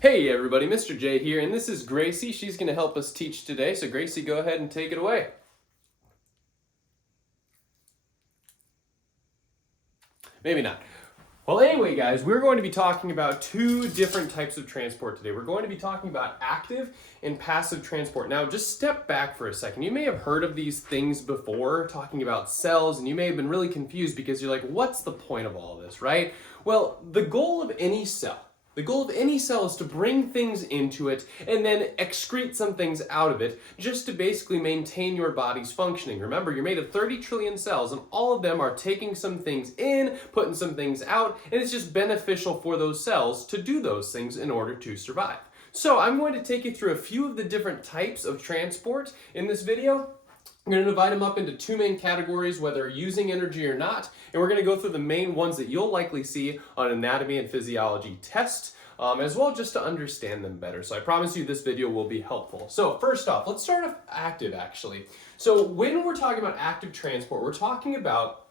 Hey everybody, Mr. J here, and this is Gracie. She's going to help us teach today. So Gracie, go ahead and take it away. Maybe not. Well, anyway, guys, we're going to be talking about two different types of transport today. We're going to be talking about active and passive transport. Now, just step back for a second. You may have heard of these things before, talking about cells, and you may have been really confused because you're like, what's the point of all this, right? Well, the goal of any cell is to bring things into it and then excrete some things out of it just to basically maintain your body's functioning. Remember, you're made of 30 trillion cells and all of them are taking some things in, putting some things out, and it's just beneficial for those cells to do those things in order to survive. So I'm going to take you through a few of the different types of transport in this video. I'm going to divide them up into two main categories, whether using energy or not, and we're going to go through the main ones that you'll likely see on anatomy and physiology tests, as well just to understand them better. So I promise you this video will be helpful. So first off, let's start off active actually. So when we're talking about active transport, we're talking about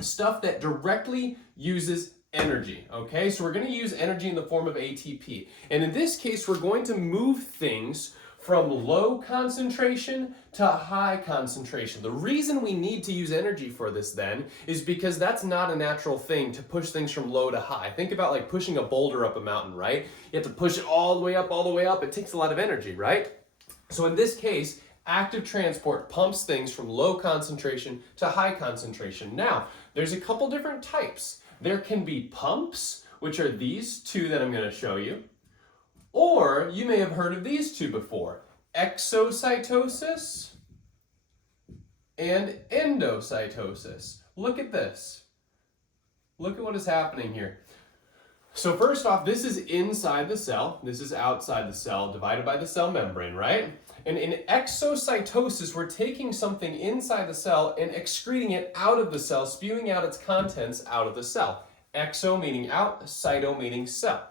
stuff that directly uses energy, okay? So we're going to use energy in the form of ATP. And in this case, we're going to move things from low concentration to high concentration. The reason we need to use energy for this then is because that's not a natural thing to push things from low to high. Think about like pushing a boulder up a mountain, right? You have to push it all the way up, all the way up. It takes a lot of energy, right? So in this case, active transport pumps things from low concentration to high concentration. Now, there's a couple different types. There can be pumps, which are these two that I'm going to show you. Or you may have heard of these two before, exocytosis and endocytosis. Look at this. Look at what is happening here. So first off, this is inside the cell. This is outside the cell, divided by the cell membrane, right? And in exocytosis, we're taking something inside the cell and excreting it out of the cell, spewing out its contents out of the cell. Exo meaning out, cyto meaning cell.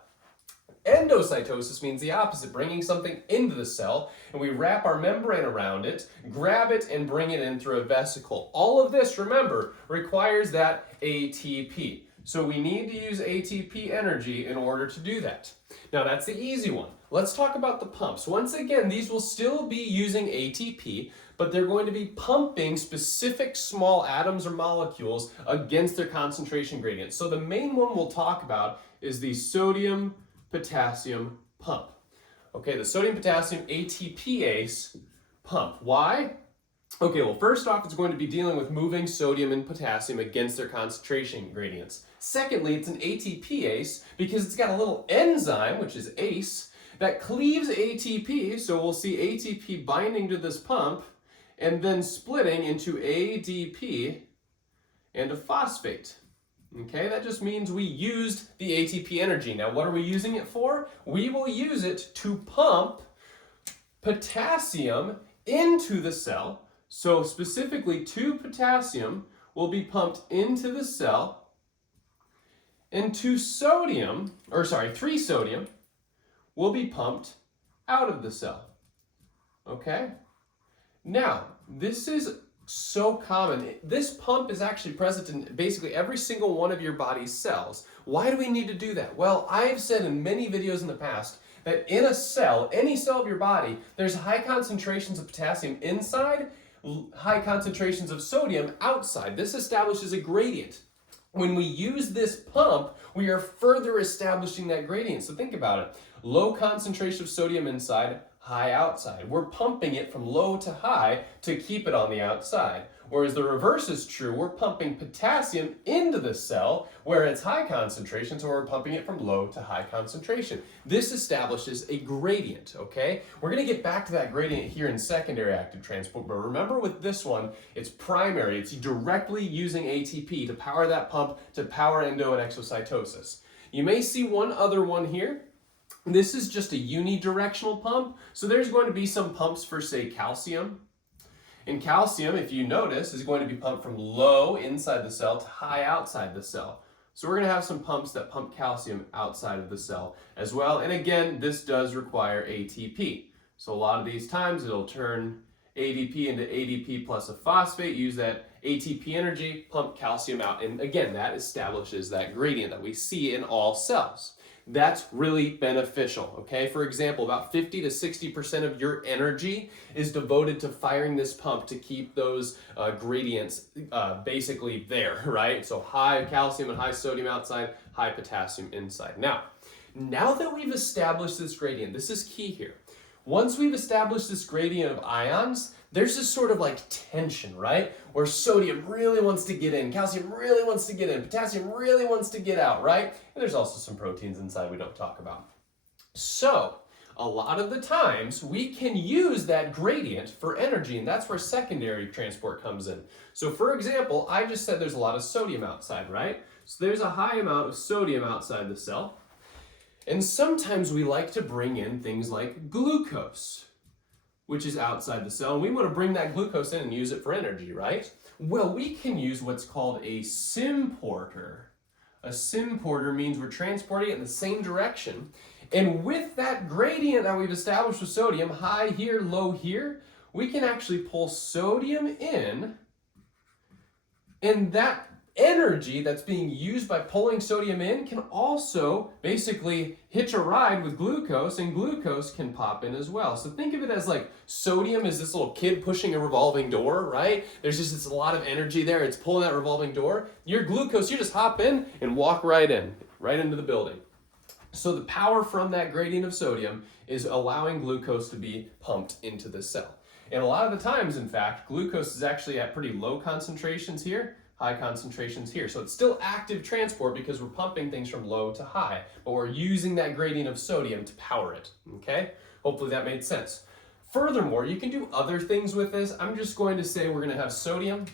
Endocytosis means the opposite, bringing something into the cell, and we wrap our membrane around it, grab it, and bring it in through a vesicle. All of this, remember, requires that ATP. So we need to use ATP energy in order to do that. Now that's the easy one. Let's talk about the pumps. Once again, these will still be using ATP, but they're going to be pumping specific small atoms or molecules against their concentration gradient. So the main one we'll talk about is the sodium potassium pump. Okay, the sodium potassium ATPase pump. Why? Okay, well, first off, it's going to be dealing with moving sodium and potassium against their concentration gradients. Secondly, it's an ATPase because it's got a little enzyme, which is ACE, that cleaves ATP, so we'll see ATP binding to this pump and then splitting into ADP and a phosphate. Okay, that just means we used the ATP energy. Now, what are we using it for? We will use it to pump potassium into the cell. So specifically, 2 potassium will be pumped into the cell, and 3 sodium will be pumped out of the cell. Okay? Now, this is so common. This pump is actually present in basically every single one of your body's cells. Why do we need to do that? Well, I've said in many videos in the past that in a cell, any cell of your body, there's high concentrations of potassium inside, high concentrations of sodium outside. This establishes a gradient. When we use this pump, we are further establishing that gradient. So think about it. Low concentration of sodium inside, high outside. We're pumping it from low to high to keep it on the outside. Whereas the reverse is true, we're pumping potassium into the cell where it's high concentration, so we're pumping it from low to high concentration. This establishes a gradient, okay? We're gonna get back to that gradient here in secondary active transport, but remember with this one, it's primary. It's directly using ATP to power that pump to power endo and exocytosis. You may see one other one here. This is just a unidirectional pump. So there's going to be some pumps for, say, calcium. And calcium, if you notice, is going to be pumped from low inside the cell to high outside the cell. So we're going to have some pumps that pump calcium outside of the cell as well. And again, this does require ATP. So a lot of these times it'll turn ADP into ADP plus a phosphate, use that ATP energy, pump calcium out. And again, that establishes that gradient that we see in all cells. that's really beneficial, okay? For example, about 50 to 60% of your energy is devoted to firing this pump to keep those gradients basically there, right? So high calcium and high sodium outside, high potassium inside. Now that we've established this gradient, this is key here. Once we've established this gradient of ions, there's this sort of like tension, right? Where sodium really wants to get in, calcium really wants to get in, potassium really wants to get out, right? And there's also some proteins inside we don't talk about. So, a lot of the times we can use that gradient for energy, and that's where secondary transport comes in. So for example, I just said there's a lot of sodium outside, right? So there's a high amount of sodium outside the cell. And sometimes we like to bring in things like glucose, which is outside the cell, and we want to bring that glucose in and use it for energy, right? Well, we can use what's called a symporter. A symporter means we're transporting it in the same direction. And with that gradient that we've established with sodium, high here, low here, we can actually pull sodium in, and that energy that's being used by pulling sodium in can also basically hitch a ride with glucose, and glucose can pop in as well. So think of it as like sodium is this little kid pushing a revolving door, right? There's just a lot of energy there. It's pulling that revolving door. Your glucose, you just hop in and walk right in, right into the building. So the power from that gradient of sodium is allowing glucose to be pumped into the cell. And a lot of the times, in fact, glucose is actually at pretty low concentrations here, high concentrations here. So it's still active transport because we're pumping things from low to high, but we're using that gradient of sodium to power it, okay? Hopefully that made sense. Furthermore, you can do other things with this. I'm just going to say we're going to have sodium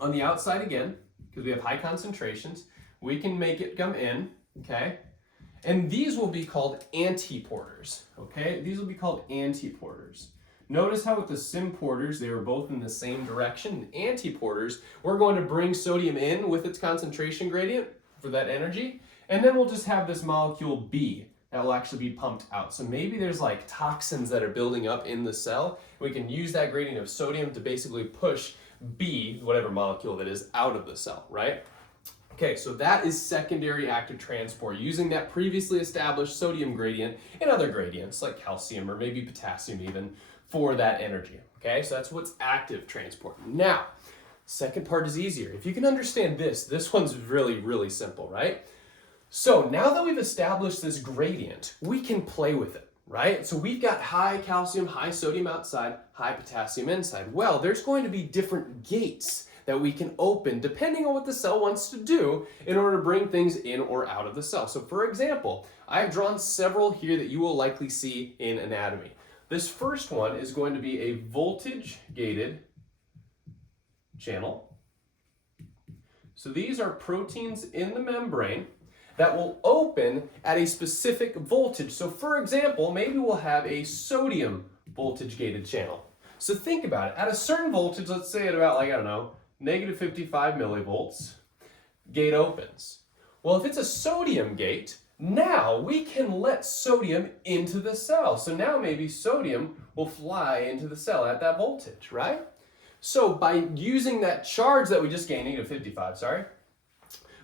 on the outside again, because we have high concentrations. We can make it come in, okay? And these will be called antiporters, okay? These will be called antiporters. Notice how with the symporters, they were both in the same direction. Antiporters, we're going to bring sodium in with its concentration gradient for that energy, and then we'll just have this molecule B that will actually be pumped out. So maybe there's like toxins that are building up in the cell. We can use that gradient of sodium to basically push B, whatever molecule that is, out of the cell, right? Okay, so that is secondary active transport, using that previously established sodium gradient and other gradients like calcium or maybe potassium even for that energy. Okay, so that's what's active transport. Now, second part is easier. If you can understand this one's really, really simple, right? So now that we've established this gradient, we can play with it, right? So we've got high calcium, high sodium outside, high potassium inside. Well, there's going to be different gates that we can open depending on what the cell wants to do in order to bring things in or out of the cell. So for example, I've drawn several here that you will likely see in anatomy. This first one is going to be a voltage-gated channel. So these are proteins in the membrane that will open at a specific voltage. So for example, maybe we'll have a sodium voltage-gated channel. So think about it. At a certain voltage, let's say at about, like, I don't know, negative 55 millivolts, gate opens. Well, if it's a sodium gate, now we can let sodium into the cell. So now maybe sodium will fly into the cell at that voltage, right? So by using that charge that we just gained, negative 55, sorry,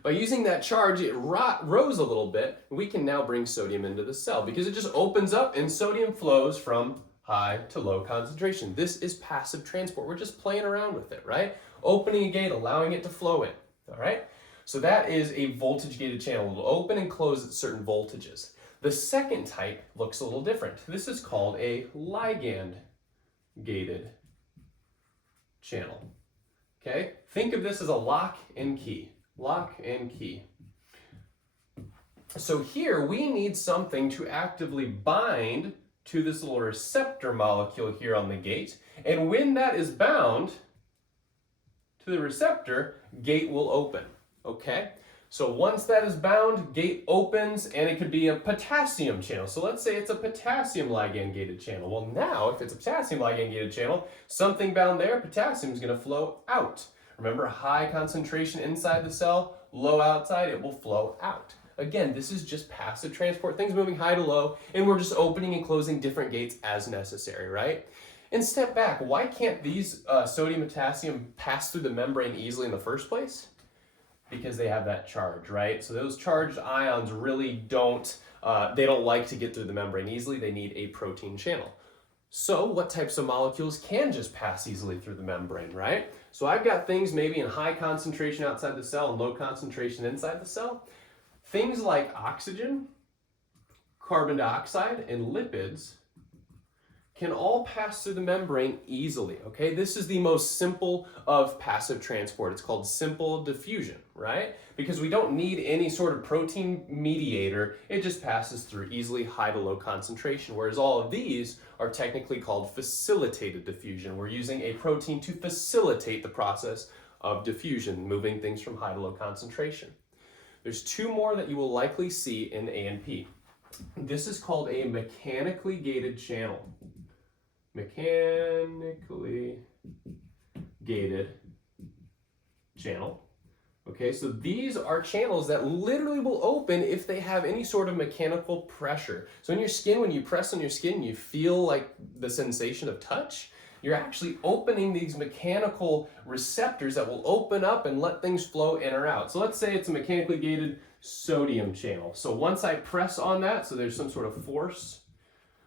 by using that charge, it rose a little bit. We can now bring sodium into the cell because it just opens up and sodium flows from high to low concentration. This is passive transport. We're just playing around with it, right? Opening a gate, allowing it to flow in, all right? So that is a voltage-gated channel. It'll open and close at certain voltages. The second type looks a little different. This is called a ligand-gated channel, okay? Think of this as a lock and key. Lock and key. So here we need something to actively bind to this little receptor molecule here on the gate. And when that is bound to the receptor, gate will open, okay? So once that is bound, gate opens, and it could be a potassium channel. So let's say it's a potassium ligand-gated channel. Well, now, if it's a potassium ligand-gated channel, something bound there, potassium is going to flow out. Remember, high concentration inside the cell, low outside, it will flow out. Again, this is just passive transport, things moving high to low, and we're just opening and closing different gates as necessary, right? And step back, why can't these sodium and potassium pass through the membrane easily in the first place? Because they have that charge, right? So those charged ions really don't they don't like to get through the membrane easily. They need a protein channel. So what types of molecules can just pass easily through the membrane, right? So I've got things maybe in high concentration outside the cell and low concentration inside the cell. Things like oxygen, carbon dioxide, and lipids can all pass through the membrane easily, okay? This is the most simple of passive transport. It's called simple diffusion, right? Because we don't need any sort of protein mediator. It just passes through easily, high to low concentration, whereas all of these are technically called facilitated diffusion. We're using a protein to facilitate the process of diffusion, moving things from high to low concentration. There's two more that you will likely see in A&P. This is called a mechanically gated channel. Mechanically gated channel. Okay, so these are channels that literally will open if they have any sort of mechanical pressure. So in your skin, when you press on your skin, you feel like the sensation of touch. You're actually opening these mechanical receptors that will open up and let things flow in or out. So let's say it's a mechanically gated sodium channel. So once I press on that, so there's some sort of force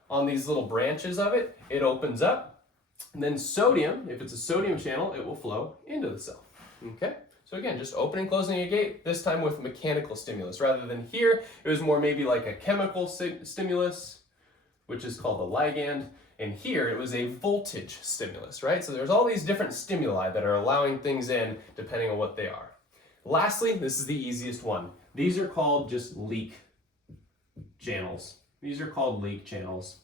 on these little branches of it, it opens up. And then sodium, if it's a sodium channel, it will flow into the cell. Okay? So again, just opening, closing a gate, this time with mechanical stimulus. Rather than here, it was more maybe like a chemical stimulus, which is called a ligand. And here, it was a voltage stimulus, right? So there's all these different stimuli that are allowing things in depending on what they are. Lastly, this is the easiest one. These are called just leak channels. These are called leak channels.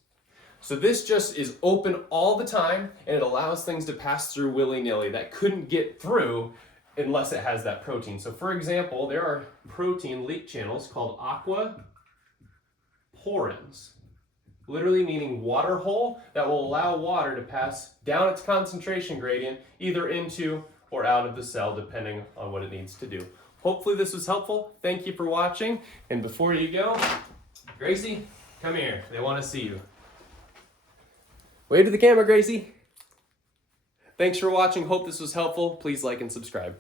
So this just is open all the time, and it allows things to pass through willy-nilly that couldn't get through unless it has that protein. So for example, there are protein leak channels called aquaporins, literally meaning water hole that will allow water to pass down its concentration gradient either into or out of the cell depending on what it needs to do. Hopefully this was helpful. Thank you for watching. And before you go, Gracie, come here. They want to see you. Wave to the camera, Gracie. Thanks for watching. Hope this was helpful. Please like and subscribe.